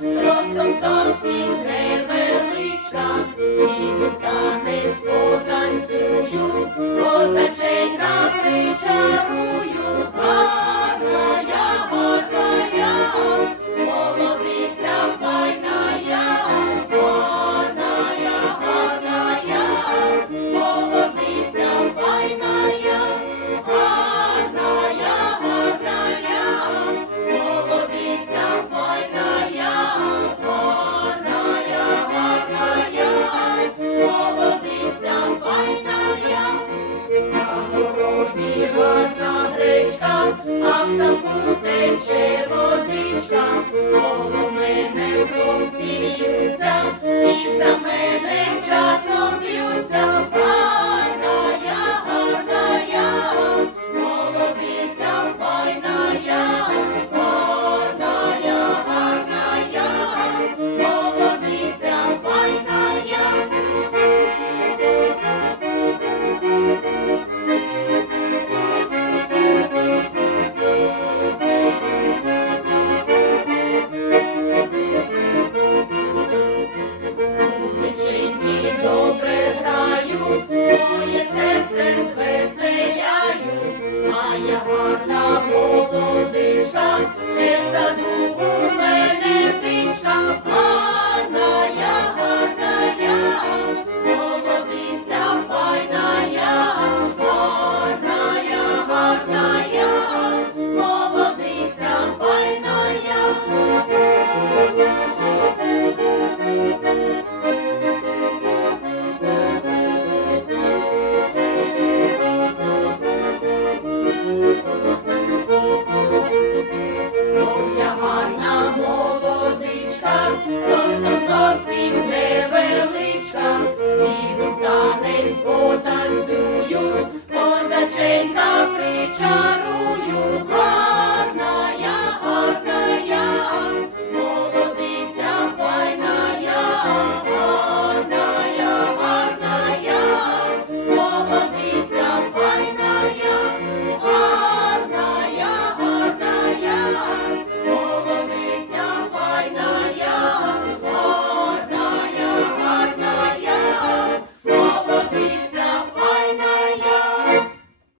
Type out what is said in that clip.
Ростом зовсім невеличка, піду в танець а в Це Los consorcios de